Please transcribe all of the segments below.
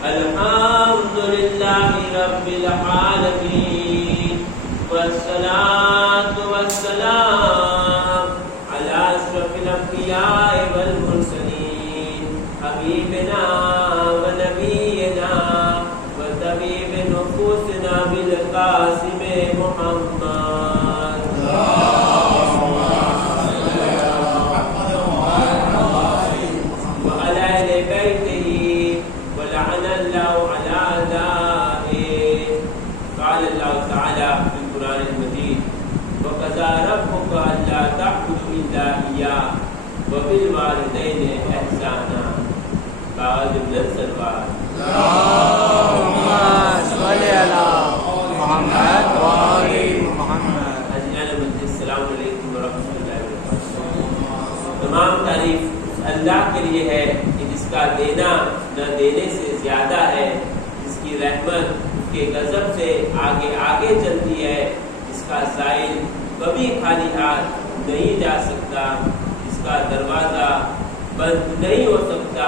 الحمد لله رب العالمين والصلاة والسلام على أشرف الأنبياء والمرسلين حبيبنا ونبينا وطبيب نفوسنا بالقاسم محمد وعلى أهل بيته ولعن الله على أعدائه. قال الله تعالى في القرآن المجيد وقضى ربك ألا تعبدوا إلا إياه وبالوالدين إحسانا. بعد ننزل بعد اللهم صل على محمد وآل محمد. السلام علیکم ورحمۃ اللہ وبرکاتہ. تمام تعریف اللہ کے لیے ہے کہ جس کا دینا نہ دینے سے زیادہ ہے، جس کی رحمت اس کے غضب سے آگے آگے چلتی ہے، جس کا سائل کبھی خالی ہاتھ نہیں جا سکتا، جس کا دروازہ بند نہیں ہو سکتا،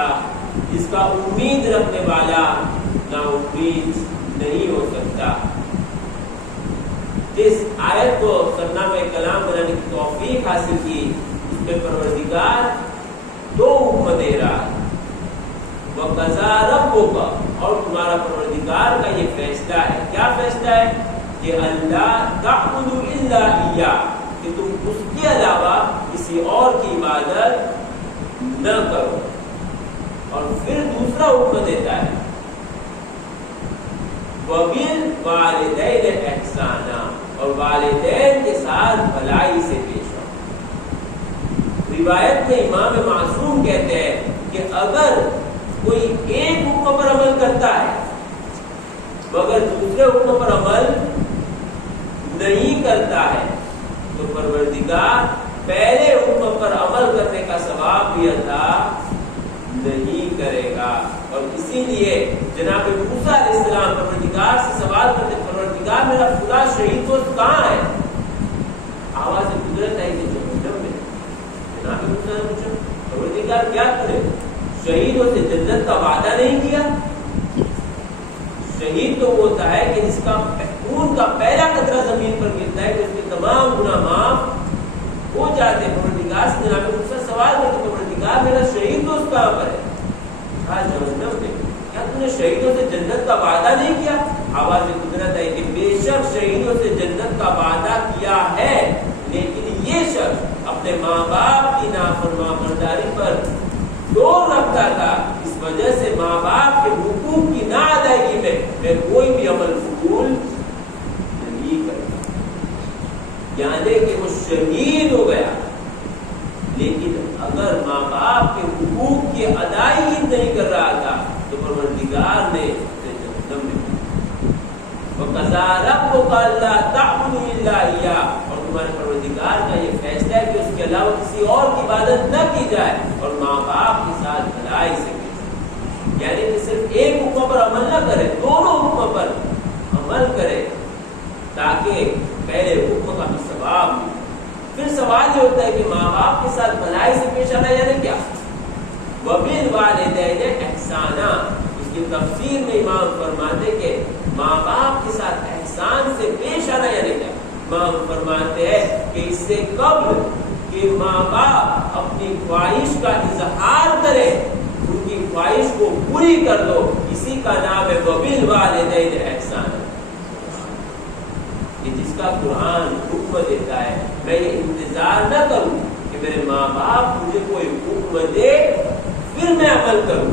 جس کا امید رکھنے والا نا امید نہیں ہو سکتا. جس آیت کو سرنامہ کلام بنانے کی توفیق حاصل کی، اس میں پروردگار دو حکم دے رہا ہے. وَقَضَىٰ رَبُّكَ، اور تمہارا پروردگار کا یہ فیصلہ ہے. کیا فیصلہ ہے؟ کہ اللہ تَعْبُدُوا إِلَّا إِيَّاهُ، کہ تم اس کے علاوہ کسی اور کی عبادت نہ کرو. اور پھر دوسرا حکم دیتا ہے وَبِالْوَالِدَيْنِ إِحْسَانًا، اور والدین کے ساتھ بھلائی سے پیش آؤ. روایت میں امام معصوم کہتے ہیں کہ اگر کوئی ایک حکم پر عمل کرتا ہے مگر دوسرے حکم پر عمل نہیں کرتا ہے تو پروردگار پہلے حکم پر عمل کرنے کا ثواب بھی عطا نہیں کرے گا. اور اسی لیے جناب موسیٰ علیہ السلام پروردگار سے سوال کرتے، پروردگار میرا خدا شہید دوست کہاں ہے؟ آواز قدرت آئی کہ جہنم میں. جناب موسیٰ نے پوچھا پروردگار کیا کرے؟ شہیدوں سے جنت کا وعدہ نہیں کیا؟ شہید تو وہ ہوتا ہے کہ جس کا خون کا پہلا قطرہ زمین پر گرتا ہے کہ اس کے تمام گناہ معاف ہو جاتے ہیں. پروردگار سے جناب موسیٰ سوال کرتے، پروردگار میرا شہید دوست کہاں پر ہے؟ کہا جہنم میں. کیا تم نے شہیدوں سے جنت کا وعدہ نہیں کیا؟ آواز قدرت ہے کہ بے شک شہیدوں سے جنت کا وعدہ کیا ہے، لیکن یہ شخص اپنے ماں باپ کی نافرمانی پر زور رکھتا تھا. اس وجہ سے ماں باپ کے حقوق کی نا ادائیگی میں کوئی بھی عمل قبول نہیں کرتا. یعنی کہ وہ شہید ہو گیا، لیکن اگر ماں باپ کے حقوق کی ادائیگی نہیں کر رہا تھا تو پروردگار نے جہنم میں. وَقَضَىٰ رَبُّكَ أَلَّا تَعْبُدُوا إِلَّا إِيَّاهُ، اور تمہارے پروردگار کا یہ فیصلہ ہے کہ اس کے علاوہ کسی اور کی عبادت نہ کی جائے اور ماں باپ کے ساتھ بھلائی سے پیش آئے. یعنی کہ صرف ایک حکم پر عمل نہ کرے، دونوں حکم پر عمل کرے تاکہ پہلے حکم کا بھی ثواب ملے. پھر سوال یہ ہوتا ہے کہ ماں باپ کے ساتھ بھلائی سے پیش آنا یعنی کیا؟ وَبِالْوَالِدَيْنِ إِحْسَانًا، اس کی تفسیر میں امام فرماتے کہ ماں باپ کے ساتھ احسان سے پیش آنا یعنی کیا؟ امام فرماتے ہیں کہ اس سے قبل کہ ماں باپ اپنی خواہش کا اظہار کرے ان کی خواہش کو پوری کر دو، اسی کا نام ہے وَبِالْوَالِدَيْنِ إِحْسَانًا. کہ جس کا قرآن حکم دیتا ہے میں یہ انتظار نہ کروں کہ میرے ماں باپ مجھے کوئی حکم دے پھر میں عمل کروں،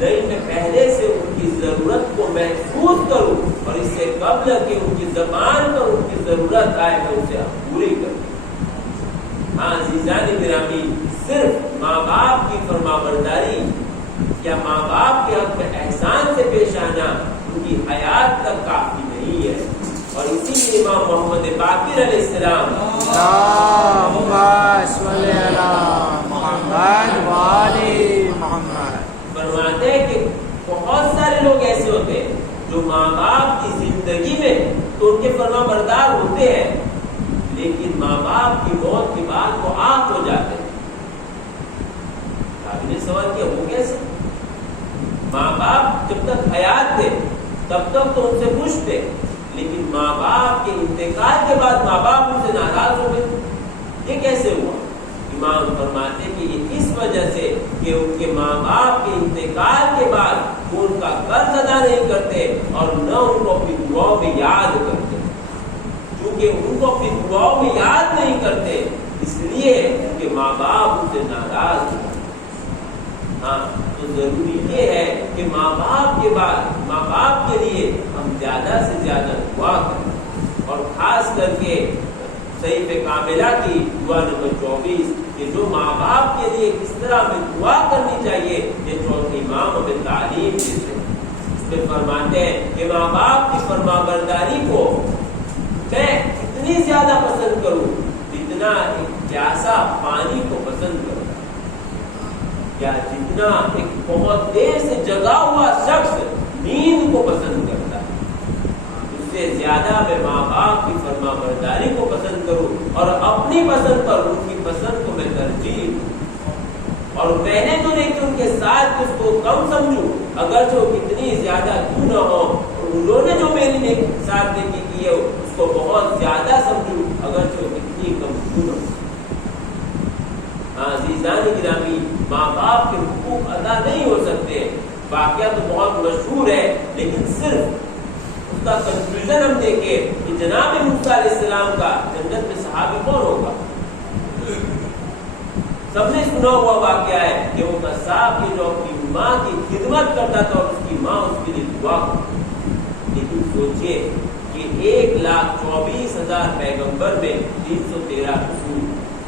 نہیں میں پہلے سے ان کی ضرورت کو محفوظ کروں اور اس سے قبل کہ ان کی زبان پر ان کی ضرورت آئے میں اسے پوری کروں. ہاں عزیزان گرامی، صرف ماں باپ کی فرمانبرداری یا ماں باپ کے حق میں احسان سے پیش آنا ان کی حیات تک کافی نہیں ہے. اور اسی لیے امام محمد باقر علیہ السلام اللهم صل على محمد وآل محمد فرماتے ہیں کہ بہت سارے لوگ ایسے ہوتے ہیں جو ماں باپ کی زندگی میں تو ان کے فرما بردار ہوتے ہیں، لیکن ماں باپ کی موت کے بعد وہ آگ ہو جاتے ہیں. نے سوال کیا وہ کیسے؟ ماں باپ جب تک حیات تھے تب تک تو ان سے خوش تھے، لیکن ماں باپ کے انتقال کے بعد ماں باپ ان سے ناراض ہو گئے۔ یہ کیسے ہوا؟ امام فرماتے کہ یہ اس وجہ سے کہ ان کے ماں باپ کے انتقال کے بعد وہ ان کا قرض ادا نہیں کرتے اور نہ ان کو اپنی دعاؤں میں یاد کرتے۔ کیونکہ ان کو اپنی دعاؤں میں یاد نہیں کرتے اس لیے ان کے ماں باپ ان سے ناراض ہوتے۔ ہاں، تو ضروری یہ ہے کہ ماں باپ کے بعد ماں باپ کے لیے ہم زیادہ سے زیادہ دعا کریں، اور خاص کر کے صحیفہ کاملہ کی دعا نمبر 24 کہ جو ماں باپ کے لیے کس طرح ہمیں دعا کرنی چاہیے، یہ چوتھے امام ہمیں تعلیم دیتے ہیں۔ اس میں فرماتے ہیں کہ ماں باپ کی فرما برداری کو میں اتنی زیادہ پسند کروں جتنا ایک پیاسا پانی کو پسند کروں، یا جتنا ایک بہت دیر سے جگا ہوا شخص نیند کو پسند کرتا ہے، اس سے زیادہ میں ماں باپ کی فرما برداری کو پسند کروں اور اپنی پسند پر ان کی پسند کو میں ترجیح دوں، اور میں نے تو نہیں کہ ان کے ساتھ اس کو کم سمجھوں اگر جو کتنی زیادہ کیوں نہ ہو، اور انہوں نے جو میری ساتھ نیکی کی ہے اس کو بہت زیادہ سمجھوں اگر جو کتنی کم کیوں نہ ہو۔ عزیزان گرامی، ماں باپ کے حقوق ادا نہیں ہو سکتے۔ واقعہ تو بہت مشہور ہے، لیکن صرف اس کا کنکلوژن ہم دیکھیں کہ جناب موسیٰ علیہ السلام کا جنت میں صحابی کون ہوگا؟ سب نے سنا ہوا واقعہ ہے کہ وہ قصاب کی جو اپنی ماں کی خدمت کرتا تھا اور اس کی ماں اس کے لیے دعا کرتی۔ لیکن سوچئے کہ 1,24,000 پیغمبر میں 313 رسول،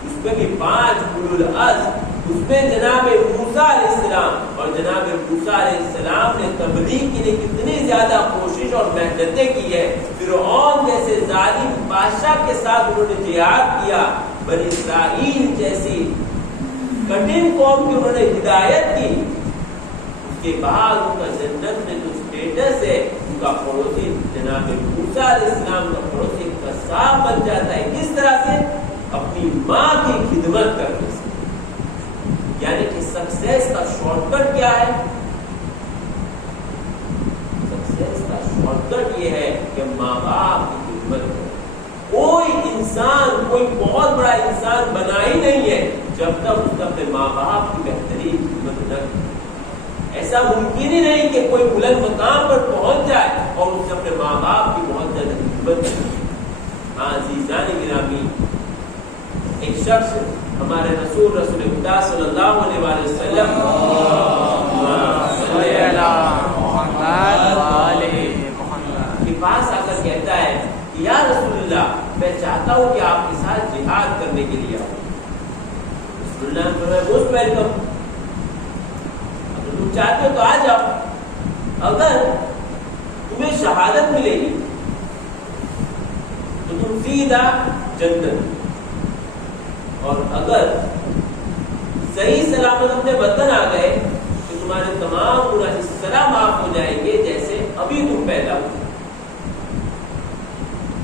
اس میں بھی 5 اولو العزم، اس میں جناب موسیٰ علیہ السلام، اور جناب موسیٰ علیہ السلام نے تبلیغ کے لیے کتنی زیادہ کوشش اور محنتیں کی ہے۔ فرعون جیسے ظالم بادشاہ کے ساتھ انہوں نے جہاد کیا، بنی اسرائیل جیسی کٹھن قوم کی انہوں نے ہدایت کی، اس کے بعد ان کا جنت میں جو اسٹیٹس ہے ان کا پڑوسی جناب موسیٰ علیہ السلام کا پڑوسی قصاب بن جاتا ہے۔ کس طرح سے؟ اپنی ماں کی خدمت کرنے سے۔ یعنی کہ سکسیس کا شارٹ کٹ کیا ہے؟ سکسیس کا شارٹ کٹ یہ ہے کہ ماں باپ کی خدمت کرو۔ کوئی انسان کوئی بہت بڑا انسان بنا ہی نہیں ہے جب تک اس نے اپنے ماں باپ کی بہترین خدمت نہ کی۔ ایسا ممکن ہی نہیں کہ کوئی بلند مقام پر پہنچ جائے اور اس نے اپنے ماں باپ کی بہت زیادہ خدمت کی۔ ہاں عزیزان گرامی، ایک شخص ہمارے رسول خدا صلی اللہ علیہ وسلم کے پاس آ کر کہتا ہے کہ یا رسول اللہ، میں چاہتا ہوں کہ آپ کے ساتھ جہاد کرنے کے لیے آؤں۔ رسول اللہ نے فرمایا موسٹ ویلکم، اگر تم چاہتے ہو تو آ جاؤ، اگر تمہیں شہادت ملے گی تو تم سیدھا جنت، اور اگر صحیح سلامت اپنے وطن آ گئے تو تمہارے تمام گناہ اس طرح معاف ہو جائیں گے جیسے ابھی تم پیدا ہوئے۔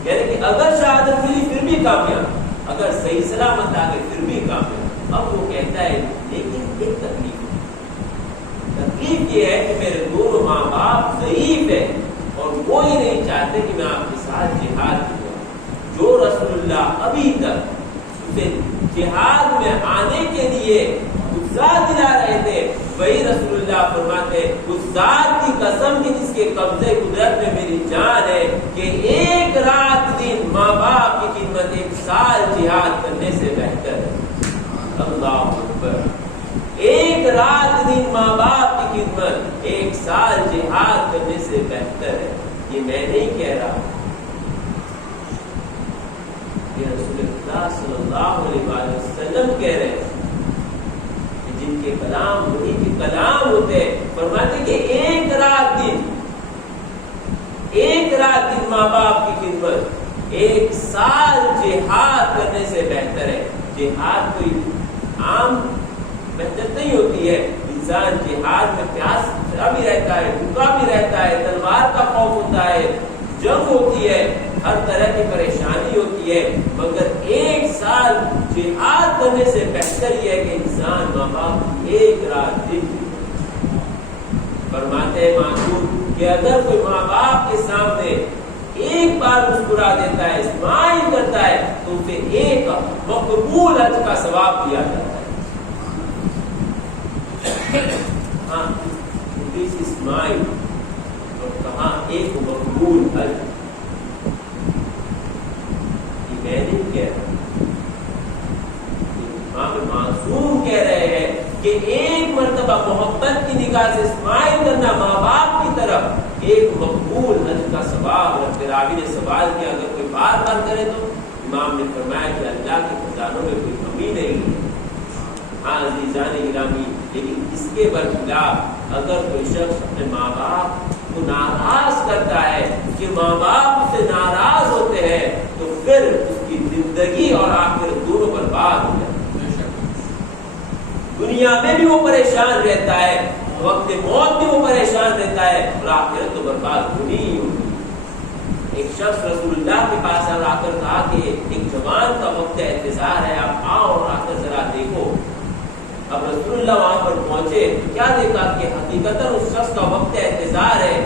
یعنی کہ اگر شہادت ملی پھر بھی کامیاب، اگر صحیح سلامت آ گئے پھر بھی کامیاب۔ اب وہ کہتا ہے لیکن ایک تکلیف یہ ہے کہ میرے دونوں ماں باپ ضعیف ہیں اور وہ یہ نہیں چاہتے کہ میں آپ کے ساتھ جہاد کروں۔ جو رسول اللہ ابھی تک اسے جہاد میں آنے کے لیے اتساہ دلا رہے تھے، وہی رسول اللہ فرماتے اس ذات کی قسم کی جس کے قبضے قدرت میں میری جان ہے کہ ایک رات دن ماں باپ کی خدمت 1 سال جہاد کرنے سے بہتر ہے۔ اللہ اکبر! ایک رات دن ماں باپ کی خدمت 1 سال جہاد کرنے سے بہتر ہے۔ یہ میں نہیں کہہ رہا، یہ رسول اللہ صلی اللہ علیہ وسلم کہہ رہے ہیں، جن کے کلام وہی کے کلام ہوتے ہیں۔ فرماتے کہ ایک رات دن ماں باپ کی خدمت 1 سال جہاد کرنے سے بہتر ہے۔ جہاد کوئی عام محنت نہیں ہوتی ہے، انسان جہاد میں پیاس بھی رہتا ہے، بھوکا بھی رہتا ہے، تلوار کا خوف ہوتا ہے، جنگ ہوتی ہے، ہر طرح کی پریشانی ہوتی ہے، مگر 1 سال جہاد کرنے سے بہتر یہ ہے کہ انسان ماں باپ کی 1 رات دن۔ فرماتے فرماتے ہیں معصوم کہ اگر کوئی ماں باپ کے سامنے ایک بار مسکرا دیتا ہے، اسمائل کرتا ہے، تو اسے ایک مقبول حج کا ثواب دیا جاتا ہے۔ ہاں اسمائل اور کہاں ایک مقبول حج، یہ میں نہیں کہہ رہا، امام معصوم کہہ رہے ہیں کہ ایک مرتبہ محبت کی نگاہ سے اسمائل کرنا ماں باپ کی طرف ایک مقبول حج کا ثواب۔ رب راوی نے سوال کیا اگر کوئی بار بار کرے تو؟ امام نے فرمایا کہ اللہ کے خزانوں میں کوئی کمی نہیں ہے۔ ہاں عزیزان گرامی، لیکن اس کے برخلاف اگر کوئی شخص اپنے ماں باپ کو ناراض کرتا ہے کہ ماں باپ اس سے ناراض ہوتے ہیں، تو پھر اس کی زندگی اور آخرت دونوں برباد ہو جاتی ہے۔ دنیا میں بھی وہ پریشان رہتا ہے، وقت موت بھی وہ پریشان رہتا ہے، اور آخرت تو برباد ہونی ہی ہوگی۔ ایک شخص رسول اللہ کے پاس آ کر کہا کہ ایک جوان کا وقت انتظار ہے، آپ آؤ اور آ کر ذرا دیکھو۔ اب رسول اللہ وہاں پر پہنچے، کیا دیکھا کہ حقیقتاً اس شخص کا وقت انتظار ہے،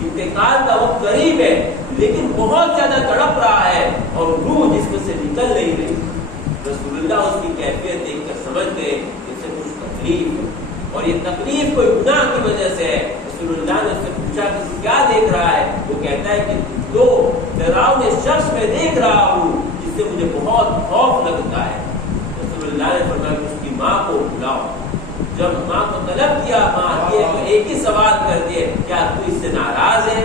انتقال کا وقت قریب ہے، لیکن بہت زیادہ تڑپ رہا ہے اور روح جسم سے نکل نہیں رہی۔ رسول اللہ اس کی کیفیت دیکھ کر سمجھ گئے اس سے کچھ تکلیف، اور یہ تکلیف کوئی گناہ کی وجہ سے ہے۔ رسول اللہ نے اس سے پوچھا کہ کیا دیکھ رہا ہے؟ وہ کہتا ہے کہ دو ڈراؤنے شخص میں دیکھ رہا ہوں جس سے مجھے بہت خوف لگتا ہے۔ رسول اللہ نے فرمایا کہ اس کی ماں کو بلاؤ۔ جب ماں کو طلب کیا، ماں آتی ہے تو ایک ہی سوال کرتی ہے، کیا تو اس سے ناراض ہے؟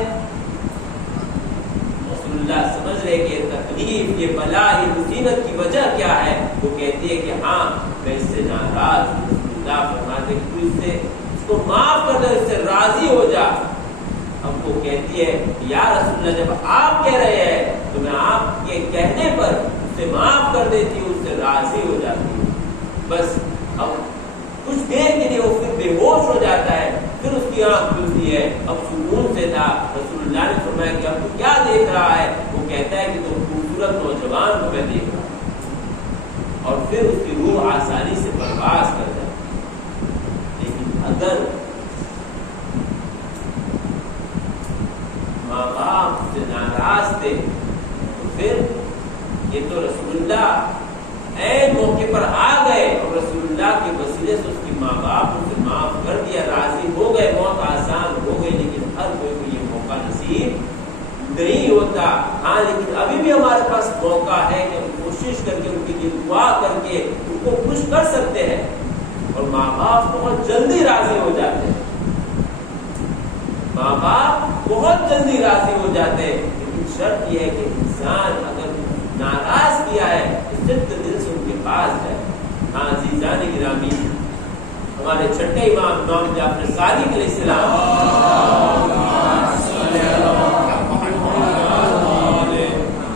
رسول اللہ سمجھ رہے کہ یہ تکلیف، یہ بلا، یہ مصیبت کی وجہ کیا ہے؟ وہ کہتی ہے کہ ہاں میں اس سے ناراض ہوں۔ رسول اللہ فرماتے کہ تو اس کو معاف کر دے، اس سے راضی ہو جا۔ اب وہ کہتی ہے یا رسول اللہ جب آپ کہہ رہے ہیں تو میں آپ کے کہنے پر اسے معاف کر دیتی ہوں، اس سے راضی ہو جاتی ہوں۔ بس اب کچھ دیر کے لیے وہ پھر بے ہوش ہو جاتا ہے، پھر اس کی آنکھ کھلتی ہے، اب سکون سے تھا۔ رسول اللہ نے فرمایا کہ اب تو کیا دیکھ رہا ہے؟ وہ کہتا ہے کہ تو خوبصورت نوجوان کو میں دیکھ رہا ہوں، اور پھر اس کی روح آسانی سے پرواز کر جاتی ہے۔ لیکن اگر ماں باپ سے ناراض تھے تو پھر یہ تو رسول اللہ عین موقع پر آ گئے اور رسول اللہ کے وسیلے سے اس کی ماں باپ اسے معاف کر دیا، راضی ہو گئے، موت آسان ہو گئی۔ لیکن ہر کوئی کو یہ موقع نصیب نہیں ہوتا۔ ہاں لیکن ابھی بھی ہمارے پاس موقع ہے کہ ہم کوشش کر کے ان کے لیے دعا کر کے ان کو خوش کر سکتے ہیں، اور ماں باپ بہت جلدی راضی ہو جاتے ہیں۔ ماں باپ بہت جلدی راضی ہو جاتے ہیں، لیکن شرط یہ ہے کہ انسان اگر ناراض کیا ہے صدق دل سے ان کے پاس جائے۔ ہاں عزیزان گرامی، ہمارے چھٹے امام جعفر صادق علیہ السلام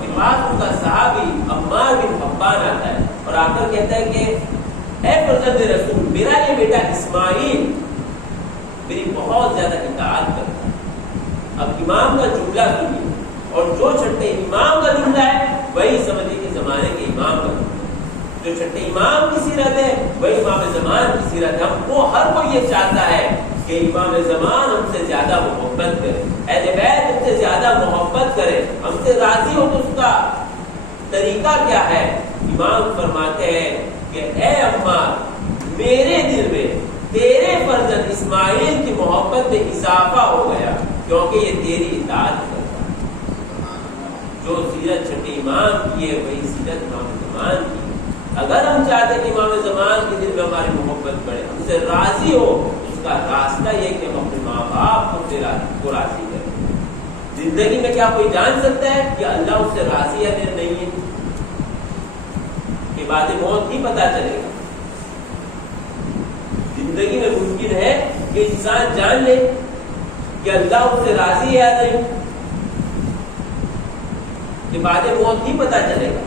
کے پاس ان کا صحابی عمار بن حبان آتا ہے اور آ کر کہتا ہے کہ اے فرزند رسول، میرا یہ بیٹا اسماعیل میری بہت زیادہ اطاعت کرتا ہے۔ اب امام کا جملہ سنیے، اور جو چھٹے امام کا جملہ ہے وہی سمجھے کہ زمانے کے امام کا جملہ، جو چھٹے امام کی سیرت ہے وہی امام زمان کی سیرت ہے۔ ہم کو ہر کوئی یہ چاہتا ہے کہ امام زمان ہم سے زیادہ محبت کرے، اہل بیت ہم سے زیادہ محبت کرے، ہم سے راضی ہو۔ تو اس کا طریقہ کیا ہے؟ امام فرماتے ہیں کہ اے عمار، میرے دل میں تیرے فرزند اسماعیل کی محبت میں اضافہ ہو گیا، کیونکہ یہ تیری اطاعت کرتا ہے۔ جو سیرت چھٹے امام کی ہے وہی سیرت امام زمان کی ہے۔ اگر ہم چاہتے ہیں کہ امام زمان کے دل میں ہماری محبت بڑھے، ہم سے راضی ہو، اس کا راستہ یہ کہ ہم اپنے ماں باپ کو راضی کریں۔ زندگی میں کیا کوئی جان سکتا ہے کہ اللہ اس سے راضی ہے یا نہیں ہے؟ کہ بعد موت ہی پتہ چلے گا۔ زندگی میں ممکن ہے کہ انسان جان لے کہ اللہ اس سے راضی ہے یا نہیں، کہ بعد موت ہی پتہ چلے گا۔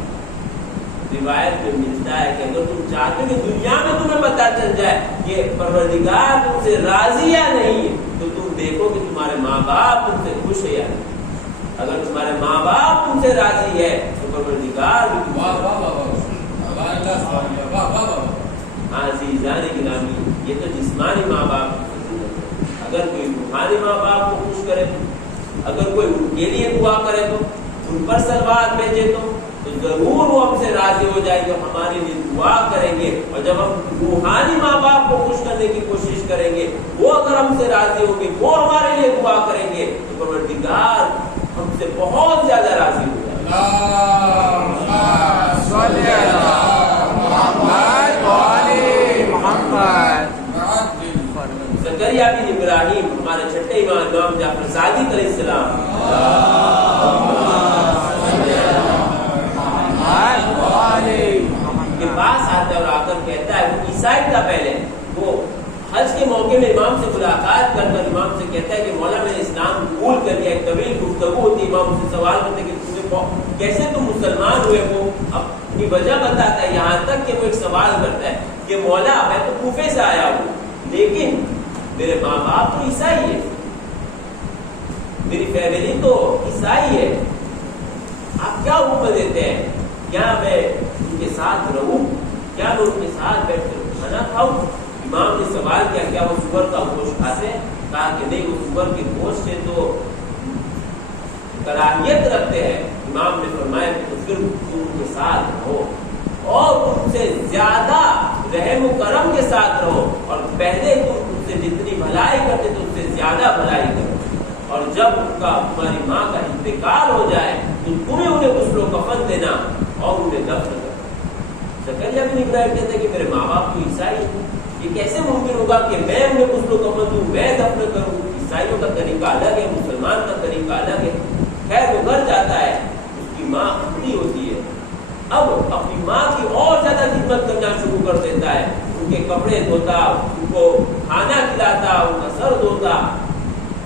روایت میں ملتا ہے کہ اگر تم چاہتے ہو کہ دنیا میں تمہیں پتہ چل جائے کہ پروردگار تم سے راضی یا نہیں ہے، تو تم دیکھو کہ تمہارے ماں باپ تم سے خوش ہے یا نہیں۔ اگر تمہارے ماں باپ تم سے راضی ہے تو پروردگار بھی تم عزیزان گرامی، یہ تو جسمانی ماں باپ کی فضیلت ہے۔ اگر کوئی روحانی ماں باپ کو خوش کرے تو، اگر کوئی ان کے لیے دعا کرے تو، ان پر سلوات بھیجے تو ضرور وہ ہم سے راضی ہو جائے گا، ہمارے لیے دعا کریں گے. اور جب ہم روحانی ماں باپ کو خوش کرنے کی کوشش کریں گے، وہ اگر ہم سے راضی ہوں گے، وہ ہمارے لیے دعا کریں گے، تو پروردگار ہم سے بہت زیادہ راضی ہو جائے گا. صلی اللہ محمد وعلی محمد. زکریا بن ابراہیم ہمارے چھٹے امام جعفر صادق علیہ السلام کے پاس آتا ہے اور آ کر کہتا ہے، وہ عیسائی تھا پہلے، وہ حج کے موقع میں امام سے ملاقات کر کر امام سے کہتا ہے کہ مولا میں نے اسلام قبول کر لیا. ایک طویل گفتگو ہوتی ہے، امام سے سوال کرتے کہ کیسے تم مسلمان ہوئے. وہ اپنی وجہ بتاتا ہے، یہاں تک کہ وہ ایک سوال کرتا ہے کہ مولا میں تو کوفے سے آیا ہوں، لیکن میرے ماں باپ تو عیسائی ہے، میری فیملی تو عیسائی ہے، آپ کیا حکم دیتے ہیں؟ کیا میں ان کے ساتھ رہوں؟ کیا میں ان کے ساتھ بیٹھ کر کھانا کھاؤں؟ امام نے سوال کیا کیا وہ سور کا گوشت کھاتے ہیں؟ کہا کہ نہیں، وہ سور کے گوشت سے تو کراہیت رکھتے ہیں. امام نے فرمایا کہ تو پھر تم ان کے ساتھ رہو اور ان سے زیادہ رحم و کرم کے ساتھ رہو، اور پہلے تم ان سے جتنی بھلائی کرتے تو ان سے زیادہ بھلائی کرو، اور جب ان کا تمہاری ماں کا انتقال ہو جائے تو تمہیں انہیں غسل و کفن دینا اور انہیں دفن کرنا. زکریا بن ابراہیم کہتے ہیں کہ میرے ماں باپ تو عیسائی ہیں، یہ کیسے ممکن ہوگا کہ میں انہیں غسل و کفن دوں، میں دفن کروں؟ عیسائیوں کا طریقہ الگ ہے، مسلمان کا طریقہ الگ ہے. خیر وہ گھر جاتا ہے، اس کی ماں اپنی ہوتی ہے، اب اپنی ماں کی اور زیادہ خدمت کرنا شروع کر دیتا ہے، ان کے کپڑے دھوتا، ان کو کھانا کھلاتا، ان کا سر دھوتا.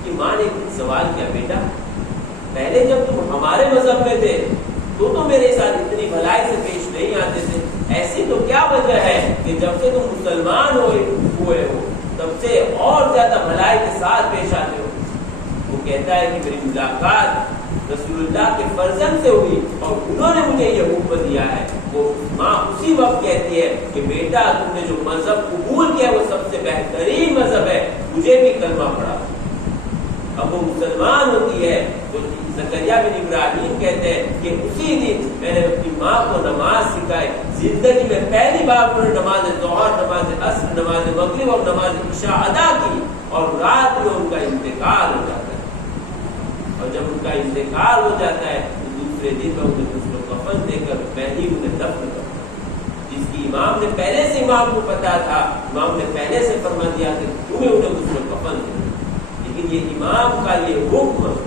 کہ ماں نے سوال کیا، بیٹا پہلے جب تم ہمارے مذہب میں تھے تو میرے ساتھ اتنی بھلائی سے پیش نہیں آتے تھے، ایسی تو کیا وجہ ہے کہ جب سے تم مسلمان ہوئے ہو تب سے اور زیادہ بھلائی کے ساتھ پیش آتے ہو؟ وہ کہتا ہے کہ میری ملاقات رسول اللہ کے فرزند سے ہوئی اور انہوں نے مجھے یہ حکم دیا ہے. وہ ماں اسی وقت کہتی ہے کہ بیٹا تم نے جو مذہب قبول کیا وہ سب سے بہترین مذہب ہے، مجھے بھی کلمہ پڑھا. اب وہ مسلمان ہوتی ہے. تو زکریا بن ابراہیم کہتے ہیں کہ اسی دن میں نے اپنی ماں کو نماز سکھائی. زندگی میں پہلی بار انہوں نے نماز ظہر، نماز عصر، نماز مغرب اور نماز عشاء ادا کی، اور رات میں ان کا انتقال ہو جاتا ہے. اور جب ان کا انتقال ہو جاتا ہے تو دوسرے دن میں انہیں غسل و کفن دے کر میں ہی انہیں دفن کرتا ہوں. جس کی امام نے پہلے سے امام کو پتا تھا، امام نے پہلے سے فرما دیا کہ تمہیں انہیں غسل و کفن دے. لیکن یہ امام کا یہ حکم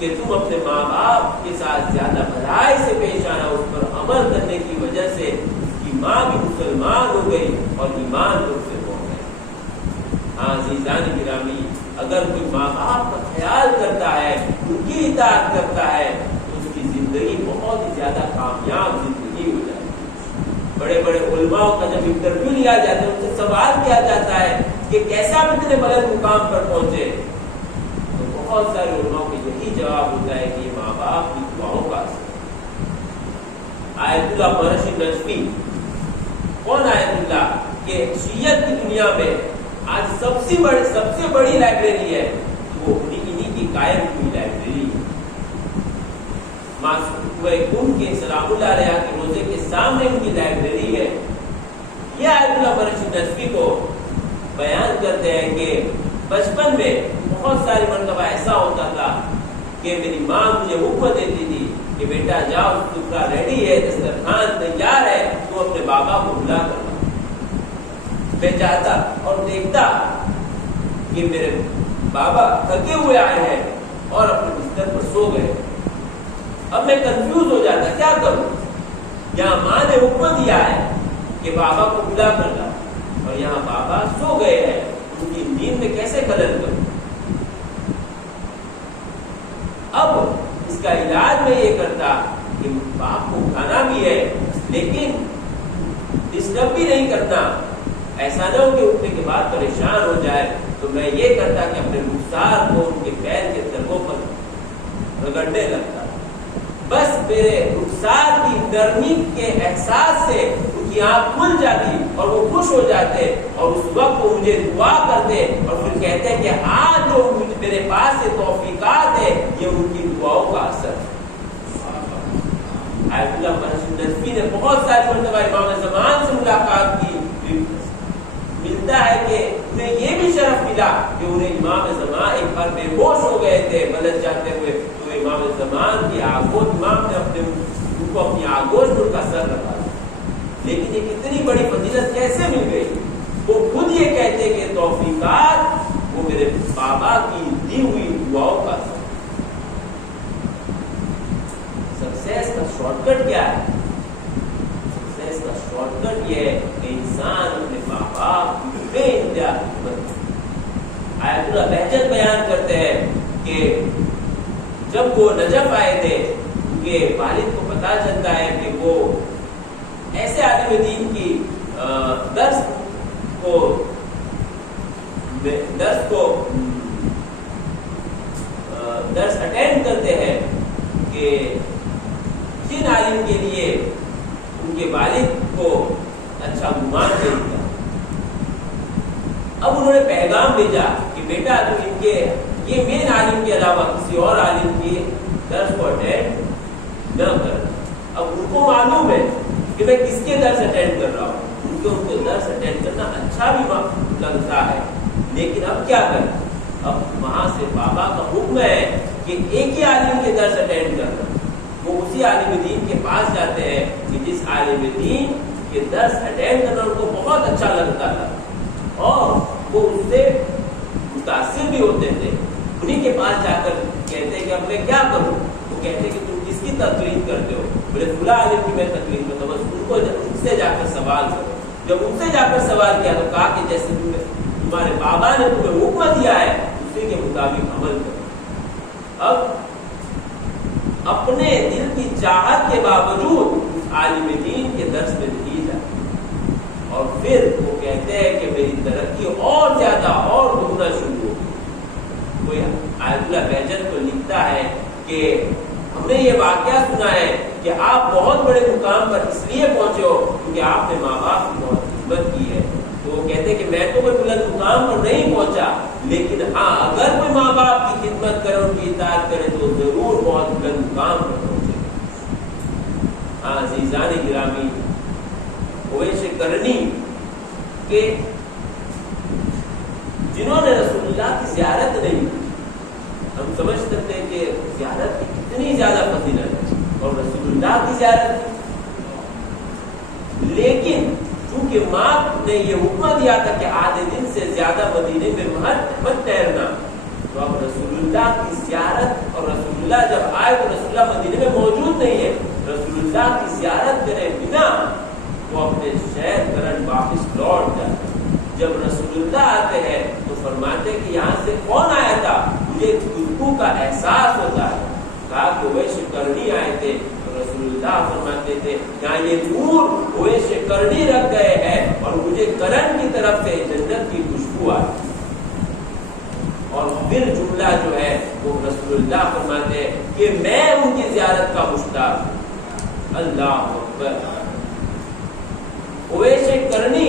کہ تم اپنے ماں باپ کے ساتھ زیادہ بھلائی سے پیش آنا، اس پر عمل کرنے کی وجہ سے اس کی ماں بھی مسلمان ہو گئی اور ایمان پر سے ہو گئے. ہاں عزیزان گرامی، اگر کوئی ماں باپ کا خیال کرتا ہے، ان کی اطاعت کرتا ہے، تو اس کی زندگی بہت ہی زیادہ کامیاب زندگی ہو جائے گی. بڑے بڑے علماء کا جب انٹرویو لیا جاتا ہے، ان سے سوال کیا جاتا ہے کہ کیسے آپ اتنے بلند مقام پر پہنچے، تو بہت سارے علماء کو یہی جواب ہوتا ہے کہ یہ ماں باپ کی دعاؤں کا اثر. آیت اللہ مرشی نجفی کون آیت اللہ کہ شیعت کی دنیا میں آج سب سے بڑی لائبریری ہے، وہ انہی کی قائم ہوئی لائبریری ہے. معصوم کے سلام اللہ علیہ کے روزے کے سامنے ان کی لائبریری ہے. یہ آیت اللہ مرشی نجفی کو بیان کرتے ہیں کہ بچپن میں بہت ساری مرتبہ ایسا ہوتا تھا کہ میری ماں مجھے حکم دیتی تھی کہ بیٹا جاؤ، سفرہ ریڈی ہے، دسترخوان تیار ہے، تو اپنے بابا کو بلا کر لاؤ. میں جاتا اور دیکھتا کہ میرے بابا تھکے ہوئے آئے ہیں اور اپنے بستر پر سو گئے. اب میں کنفیوز ہو جاتا، کیا کروں؟ یہاں ماں نے حکم دیا ہے کہ بابا کو بلا کر لاؤ، اور یہاں بابا سو گئے ہیں، ان کی نیند میں کیسے خلل کروں؟ اب اس کا علاج میں یہ کرتا کہ باپ کو اٹھانا بھی ہے لیکن ڈسٹرب بھی نہیں کرنا، ایسا نہ ہو کہ اٹھنے کے بعد پریشان ہو جائے. تو میں یہ کرتا کہ اپنے رخسار کو ان کے پیر کے تلووں پر رگڑنے لگتا. بس میرے رخسار کی نرمی کے احساس سے ان ان کی آنکھ کھل جاتی اور وہ خوش ہو جاتے اور اس وقت وہ مجھے دعا کرتے اور پھر کہتے کہ آج جو میرے پاس سے توفیقات ہے یہ ان کی دعاؤں کا اثر ہے۔ آیت اللہ مرشد نجفی نے بہت ساری مرتبہ امام زمان سے ملاقات کی، ملتا ہے کہ انہیں یہ بھی شرف ملا کہ انہیں امام زمان ایک بار بے ہوش ہو گئے تھے بلند جاتے ہوئے، تو امام زمان کی آگوش، امام نے ان کو اپنی آگوش پر کا سر رکھا، لیکن یہ کتنی بڑی فضیلت کیسے مل گئی؟ وہ خود یہ کہتے کہ توفیقات وہ میرے بابا کی دی ہوئی دعاؤں کا سر۔ سکسیس کا شارٹ کٹ کیا ہے؟ سکسیس کا شارٹ کٹ یہ ہے کہ انسان اپنے ماں باپ کی بے انتہا خدمت۔ آیت اللہ بہجت بیان کرتے ہیں کہ جب وہ نجف آئے تھے ان کے والد کو پتہ چلتا ہے کہ وہ ایسے عالم دین کی درس اٹینڈ کرتے ہیں کہ جن عالم کے لیے ان کے والد کو اچھا گمان نہیں تھا، اب انہوں نے پیغام بھیجا کہ بیٹا تم ان کے یہ مین عالم کے علاوہ کسی اور عالم کی درس کو اٹینڈ نہ کرنا۔ اب ان کو معلوم ہے کہ میں کس کے درس اٹینڈ کر رہا ہوں، ان کو درس اٹینڈ کرنا اچھا بھی لگتا ہے، لیکن اب کیا کرنا؟ اب وہاں سے بابا کا حکم ہے کہ ایک ہی عالم کے درس اٹینڈ کرنا۔ وہ اسی عالم دین کے پاس جاتے ہیں کہ جس عالم دین کے درس اٹینڈ کرنا ان کو بہت اچھا لگتا تھا اور وہ اس سے متاثر بھی ہوتے تھے۔ انہیں کے پاس جا کر کہتے کہ اب میں کیا کروں؟ وہ کہتے کہ تم کس کی تقلید کرتے ہو؟ بولے فلاں عالم کی میں تقلید کرتا ہوں، بس ان کو ان سے جا کر سوال کرو۔ جب ان سے جا کر سوال کیا تو کہا کہ جیسے تمہارے بابا نے تمہیں حکم دیا ہے اسی کے مطابق عمل کرو۔ اب اپنے دل کی چاہت کے باوجود اس عالم دین کے درس میں نہیں جاتے اور پھر وہ کہتے ہیں کہ میری ترقی اور زیادہ اور دگنا شروع ہو۔ کوئی آیت اللہ بہجت کو لکھتا ہے کہ ہم نے یہ واقعہ سنا ہے کہ آپ بہت بڑے مقام پر اس لیے پہنچے ہو کیونکہ آپ نے ماں باپ کی بہت خدمت کی ہے۔ تو وہ کہتے ہیں کہ میں تو کوئی بلند مقام پر نہیں پہنچا، لیکن ہاں اگر کوئی ماں باپ کی خدمت کرے ان کی اطاعت کرے تو ضرور بہت بلند مقام پر پہنچے۔ ہاں عزیزان گرامی، اویس قرنی کہ جنہوں نے رسول اللہ کی زیارت نہیں کی، ہم سمجھ سکتے ہیں کہ زیارت کی کتنی زیادہ فضیلت ہے اور رسول اللہ کی زیارت کی، لیکن چونکہ ماں نے یہ حکم دیا تھا کہ آدھے دن سے زیادہ مدینے میں مت ٹھہرنا، تو اب رسول اللہ کی زیارت اور رسول اللہ جب آئے تو رسول اللہ مدینے میں موجود نہیں ہے، رسول اللہ کی زیارت کرے بنا وہ اپنے شہر کرن واپس لوٹ جاتے۔ جب رسول اللہ آتے ہیں تو فرماتے کہ یہاں سے کون آیا تھا، مجھے خوشبو کا احساس ہوتا ہے۔ کہا کہ اویس قرنی آئے تھے، تو رسول اللہ فرماتے تھے یہاں یہ نور اویس قرنی رکھ گئے ہیں اور مجھے کرن کی طرف سے جنت کی خوشبو آتی۔ اور پھر جملہ جو ہے وہ رسول اللہ فرماتے ہیں کہ میں ان کی زیارت کا مشتاق ہوں۔ اللہ اکبر! اویس قرنی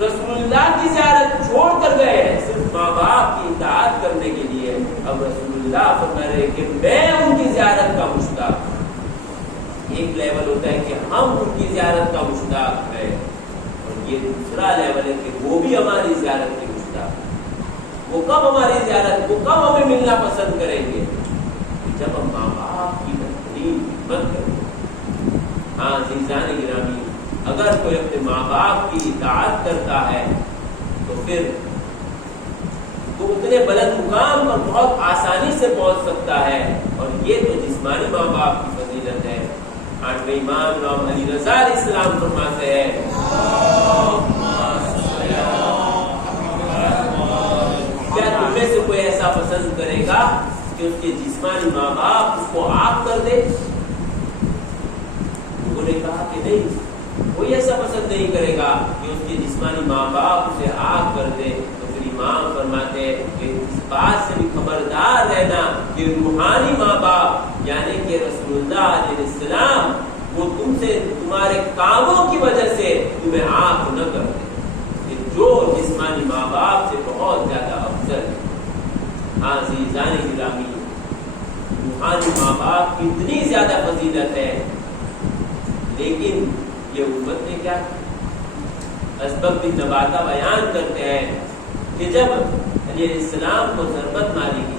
رسول اللہ کی زیارت چھوڑ کر گئے ہیں صرف ماں باپ کی اطاعت کرنے کے لیے، اب رسول اللہ فرما رہے کہ میں ان کی زیارت کا مشتاق ہوں۔ ایک لیول ہوتا ہے کہ ہم ان کی زیارت کا مشتاق ہیں اور یہ دوسرا لیول ہے کہ وہ بھی ہماری زیارت کے مشتاق ہیں۔ وہ کب ہماری زیارت، وہ کب ہمیں ملنا پسند کریں گے؟ جب ہم ماں باپ کی تکلیف مت کریں۔ ہاں عزیزان گرامی، اگر کوئی اپنے ماں باپ کی اطاعت کرتا ہے تو پھر وہ اتنے بلند مقام پر بہت آسانی سے پہنچ سکتا ہے، اور یہ تو جسمانی ماں باپ کی فضیلت ہے۔ آٹھویں امام امام علی رضا علیہ السلام فرماتے ہیں کیا تم میں سے کوئی ایسا پسند کرے گا کہ اس کے جسمانی ماں باپ اس کو آگ کر دے؟ انہوں نے کہا کہ نہیں، کوئی ایسا پسند نہیں کرے گا کہ اس کے جسمانی ماں باپ اسے آگ کر دے۔ تو پھر امام فرماتے ہیں کہ اس بات سے بھی خبردار رہنا کہ روحانی ماں باپ یعنی کہ رسول اللہ علیہ السلام وہ تم تم سے تمہارے کاموں کی وجہ سے تمہیں آنکھ نہ کر دے، کہ جو جسمانی ماں باپ سے بہت زیادہ افضل ہے۔ ہاں عزیزان گرامی، روحانی ماں باپ کی اتنی زیادہ فضیلت ہے، لیکن یہ امت نے کیا؟ اسبق بن نباتہ بیان کرتے ہیں کہ جب علیہ السلام کو ضربت ماری گئی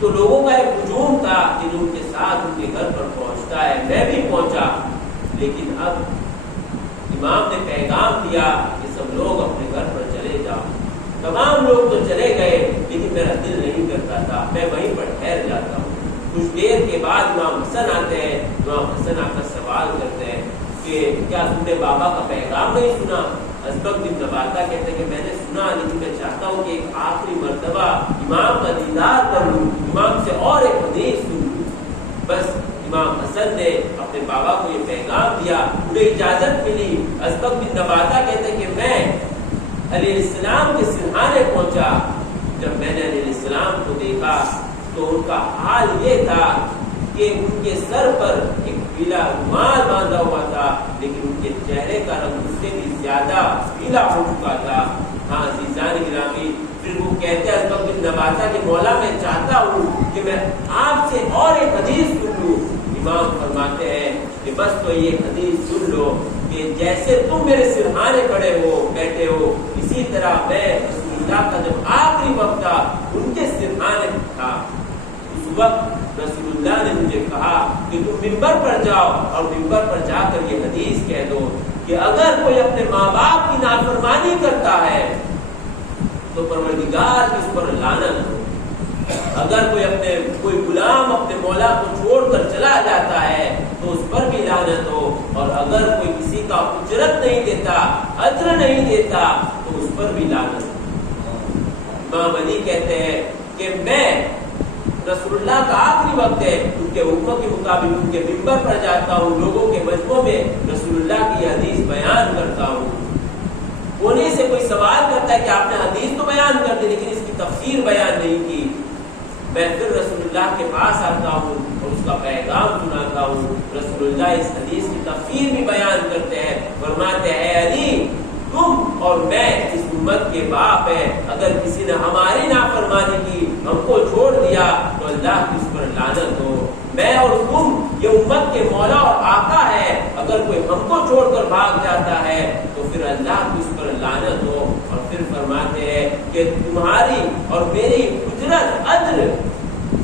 تو لوگوں کا ایک ہجوم تھا کہ جو ان کے ساتھ ان کے گھر پر پہنچتا ہے، میں بھی پہنچا، لیکن اب امام نے پیغام دیا کہ سب لوگ اپنے گھر پر چلے جاؤ۔ تمام لوگ تو چلے گئے، لیکن میرا دل نہیں کرتا تھا، میں وہیں پر ٹھہر جاتا ہوں۔ کچھ دیر کے بعد امام حسن آتے ہیں، امام حسن آ کر سوال کرتے ہیں کہ کیا تم نے بابا کا پیغام نہیں سنا؟ اسبق بن نباتہ کہتے ہیں کہ میں نے سنا، لیکن میں چاہتا ہوں کہ ایک آخری مرتبہ امام کا دیدار کر لوں، امام سے اور ایک حدیث سن لوں۔ بس امام حسن نے اپنے بابا کو یہ پیغام دیا، انہیں اجازت ملی۔ اسبق بن نباتہ کہتے ہیں کہ میں علیہ السلام کے سرحانے پہنچا، جب میں نے علیہ السلام کو دیکھا تو ان کا حال یہ تھا کہ ان کے سر پر ایک پیلا رومال باندھا ہوا تھا، لیکن ان کے چہرے کا رنگ اس سے بھی زیادہ پیلا ہو چکا تھا۔ ہاں عزیزان گرامی، پھر وہ کہتے ہیں اسبق بن نباتہ کہ مولا میں چاہتا ہوں کہ میں آپ سے اور ایک حدیث سن لوں۔ امام فرماتے ہیں کہ بس تو یہ حدیث سن لو کہ جیسے تم میرے سرحانے کھڑے ہو بیٹھے ہو، اسی طرح میں رسول اللہ کا جب آخری وقت تھا ان کے سرحانے تھا، اس وقت رسول اللہ نے مجھے کہا کہ تم ممبر پر جاؤ اور ممبر پر جا کر یہ حدیث کہہ دو کہ اگر کوئی اپنے ماں باپ کی نافرمانی کرتا ہے تو پروردگار کی اس پر لعنت ہو۔ اگر کوئی غلام اپنے مولا کو چھوڑ کر چلا جاتا ہے تو اس پر بھی لعنت ہو، اور اگر کوئی کسی کا اجرت نہیں دیتا، اجر نہیں دیتا، تو اس پر بھی لعنت ہو۔ امام علی کہتے ہیں کہ میں رسول اللہ کا آخری وقت ہے، ان کے حکم کے مطابق ان کے ممبر پر جاتا ہوں، لوگوں کے مجمع میں رسول اللہ کی حدیث بیان کرتا ہوں۔ انہیں سے کوئی سوال کرتا ہے کہ آپ نے حدیث تو بیان کر دی لیکن اس کی تفسیر بیان نہیں کی، میں پھر رسول اللہ کے پاس آتا ہوں اور اس کا پیغام سناتا ہوں۔ رسول اللہ اس حدیث کی تفسیر بھی بیان کرتے ہیں، فرماتے ہیں علی تم اور میں اس امت کے باپ ہیں، اگر کسی نے ہماری نافرمانی کی، ہم کو چھوڑ دیا تو اللہ کی اس پر لعنت ہو۔ میں اور تم یہ امت کے مولا اور آقا ہے، اگر کوئی ہم کو چھوڑ کر بھاگ جاتا ہے تو پھر اللہ کی اس پر لعنت ہو۔ اور پھر فرماتے ہیں کہ تمہاری اور میری اجرت اجر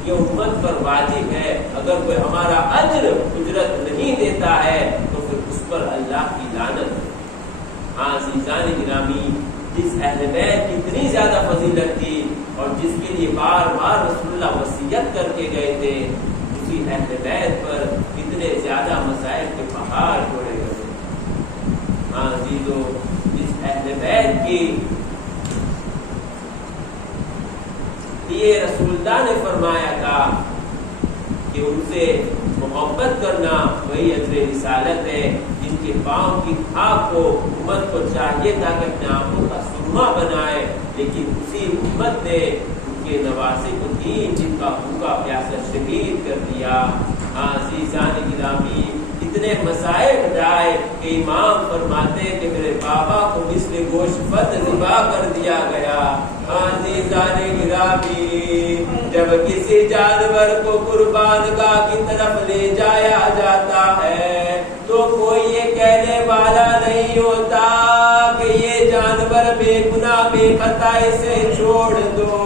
یہ امت پر واجب ہے، اگر کوئی ہمارا اجر اجرت نہیں دیتا ہے تو پھر اس پر اللہ کی لعنت ہو۔ ہاں عزیزان گرامی، جس اہل بیت کی اتنی زیادہ فضیلت تھی اور جس کے لیے بار بار رسول اللہ وصیت کر کے گئے تھے، اسی اہل بیت پر اتنے زیادہ مسائل کے پہاڑ جوڑے گئے۔ ہاں عزیزو، جس اہل بیت کی یہ رسول اللہ نے فرمایا تھا کہ ان سے محبت کرنا وہی اجر رسالت ہے، جن کے پاؤں کی کھاک کو امت کو چاہیے تھا کہ اپنے آنکھوں کا سرما بنائے، لیکن اسی امت نے ان کے نواسے کو دین جن کا بھوکا پیاسا شہید کر دیا۔ ہاں عزیزان گرامی، اتنے مسائل جائے کہ امام فرماتے کہ میرے بابا کو مثل گوشت فت ذبح کر دیا گیا۔ ہاں عزیزان گرامی، جب کسی جانور کو قربان گاہ کی طرف لے جایا جاتا ہے تو کوئی یہ کہنے والا نہیں ہوتا کہ یہ جانور بے گناہ بے خطا اسے چھوڑ دو۔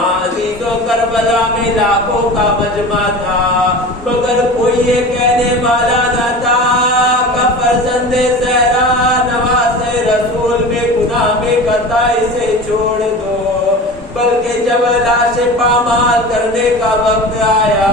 عزیزوں، کربلا میں لاکھوں کا مجمع تھا، مگر کوئی یہ کہنے والا نہ تھا کہ فرزند زہرا نواز رسول بے گناہ بے خطا اسے چھوڑ دو، بلکہ جب لاش پامال کرنے کا وقت آیا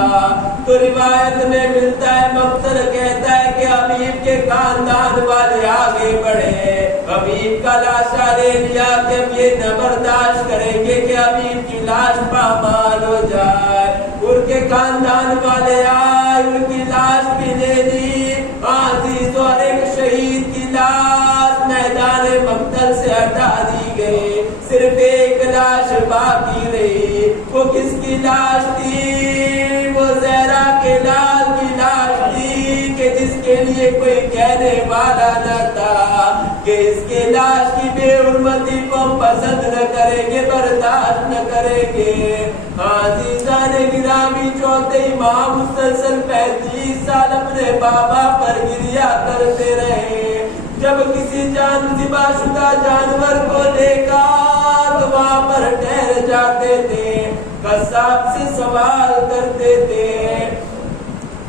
تو روایت میں ملتا ہے، مقتل کہتا ہے کہ حبیب کے خاندان والے آگے بڑھے، حبیب کا لاشا لے لیا کہ اب یہ نہ برداشت کریں گے کہ حبیب کی لاش پامال ہو جائے۔ ان کے خاندان والے آئے، ان کی لاش بھی لے لی، عزیز، اور ایک شہید کی لاش میدان مقتل سے ہٹا دی گئی، صرف ایک لاش باقی رہی۔ وہ کس کی لاش تھی؟ وہ زہرا کے لال کی لاش تھی۔ والا نہ تھا کہ اس کے لاش کی بے حرمتی کو پسند نہ کریں گے، برداشت نہ کریں گے۔ عزیزان گرامی، چوتھے امام مسلسل 35 سال اپنے بابا پر گریا کرتے رہے۔ جب کسی ذبح شدہ جانور کو دیکھا تو وہاں پر ٹھہر جاتے تھے، قصاب سے سوال کرتے تھے،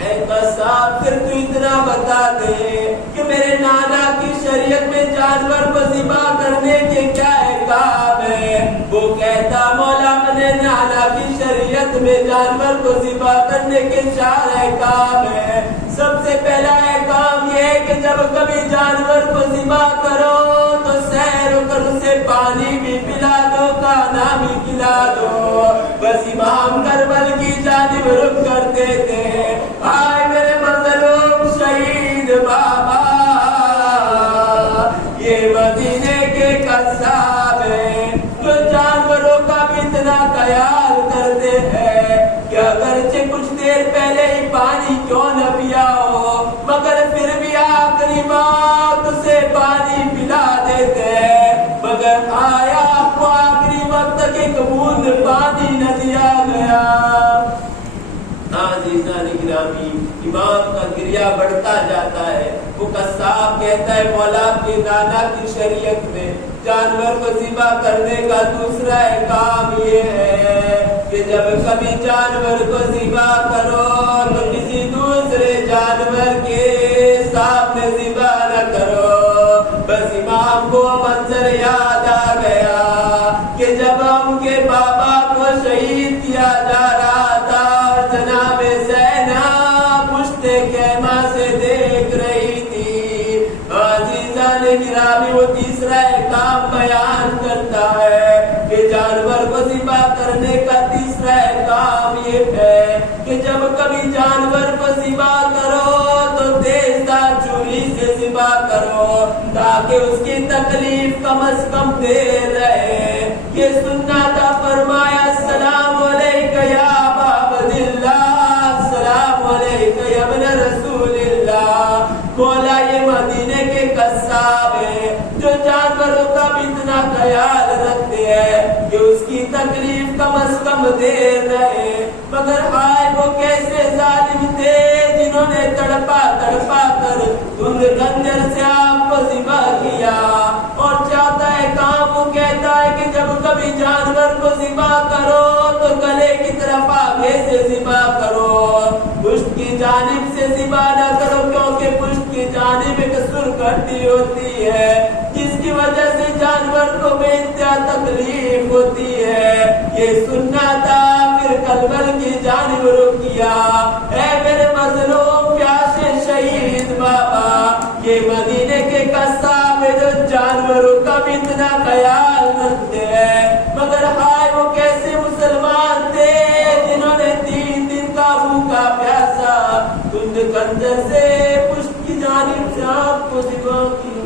اے قصاب پھر تو اتنا بتا دے کہ میرے نانا کی شریعت میں جانور کو ذبح کرنے کے کیا احکام ہے؟ وہ کہتا مولا اپنے نانا کی شریعت میں جانور کو ذبح کرنے کے 4 احکام ہیں۔ سب سے پہلا احکام یہ ہے کہ جب کبھی جانور کو ذبح کرو تو سیر کر اسے پانی بھی پلا دو، کھانا بھی کھلا دو۔ بس امام کربل کی جانب رخ کرتے تھے، آئے میرے مظلوم شہید بابا، یہ مدینے کے قصاب ہیں جو جانوروں کا بھی اتنا خیال کرتے ہیں کہ اگرچہ کچھ دیر پہلے ہی پانی کیوں نہ پیا ہو مگر پھر بھی آخری وقت اسے پانی پلا دیتے ہیں، مگر آیا کو آخری وقت تک ایک بوند پانی نہ دیا گیا۔ عزیزان گرامی، امام کا گریہ بڑھتا جاتا ہے۔ وہ قصاب کہتا ہے مولا اپنے نانا کی شریعت میں جانور کو ذبح کرنے کا دوسرا احکام یہ ہے کہ جب کبھی جانور کو ذبح کرو تو کسی دوسرے جانور کے سامنے ذبح نہ کرو۔ بس امام کو منظر یاد آ گیا کہ جب ہم کے بابا کو شہید کیا جا رہا تھا اور جناب زینب پشت خیمہ سے دیکھ رہی تھی۔ عزیزان گرامی، وہ تیسرا احکام بیان کرتا ہے کہ جانور کو ذبح کرنے کا تیسرا احکام یہ ہے کہ جب کبھی جانور کو ذبح کرو تو تیز دار چولی سے ذبح کرو تاکہ اس کی تکلیف کم از کم دیر رہے۔ یہ سننا تھا، فرمایا السلام علیکہ یا ابا عبداللہ، السلام علیکہ یا ابن رسول اللہ۔ مولا یہ مدینے کے قصاب ہیں جو جانوروں کا بھی اتنا خیال رکھتے ہیں کہ اس کی تکلیف کم از کم دیر رہے، مگر ہائے وہ کیسے ظالم تھے جنہوں نے تڑپا تڑپا کر دھند خنجر سے آپ کو ذبح کیا۔ اور چاہتا ہے کام، وہ کہتا ہے کہ جب کبھی جانور کو ذبح کرو تو گلے کی طرف آگے سے ذبح کرو، پشت کی جانب سے ذبح نہ کرو، کیونکہ پشت کی جانب ایک سرخ ہڈی ہوتی ہے جس کی وجہ سے جانور کو بے انتہا تکلیف ہوتی ہے۔ یہ سننا تھا، پھر کربل کی جانب رخ کیا، اے میرے مظلوم پیاسے شہید بابا، یہ مدینے کے قصاب ہے جو جانوروں کا بھی اتنا خیال رکھتے ہیں، مگر ہائے وہ کیسے مسلمان تھے جنہوں نے 3 دن کا بھوکا پیاسا دھند خنجر سے پشت کی جانب سے آپ کو ذبح کیا۔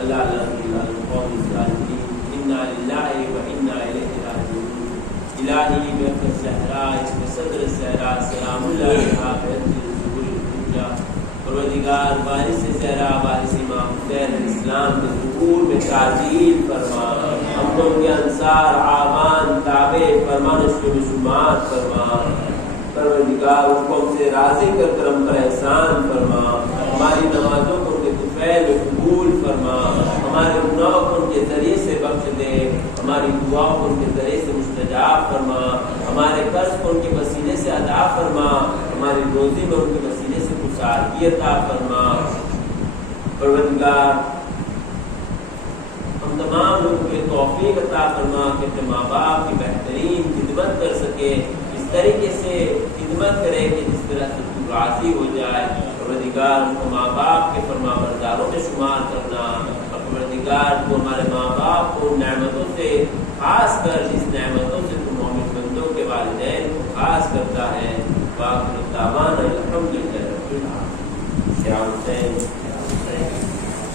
اللہ اللہ قوم الظالمین، انا للہ و انا الیہ راجعون۔ الہی بحق الصحرا، اس میں صدر الصحرا، سلام اللہ علیہ ظہور الحجہ۔ پروردگار وارث زہرا، وارث امام حسین علیہ السلام کے ظہور میں تعجیل فرما، ہم لوگ کے انصار آوان تابع فرما، نشر و شمات فرما۔ پروردگار حکم سے راضی کر کرم پر احسان فرما، ہماری نمازوں کو ان کے طفیل میں قبول فرما، ہمارے گناہوں کو ان کے ذریعے سے بخش دے، ہماری دعاؤں کو ان کے ذریعے سے مستجاب فرما، ہمارے قرض کو ان کے وسیلے سے ادا فرما، ہماری روزی میں ان کے وسیلے سے کسادگی عطا فرما۔ پروردگار ہم تمام لوگوں کے توفیق عطا فرما کہ اپنے ماں باپ کی بہترین خدمت کر سکے، اس طریقے سے خدمت کرے کہ جس طرح سے تو راضی ہو جائے۔ پروردگار ہم کو ماں باپ کے فرما برداروں میں شمار کرنا، اور پروردگار تو ہمارے ماں باپ کو نعمتوں سے خاص کر جس نعمتوں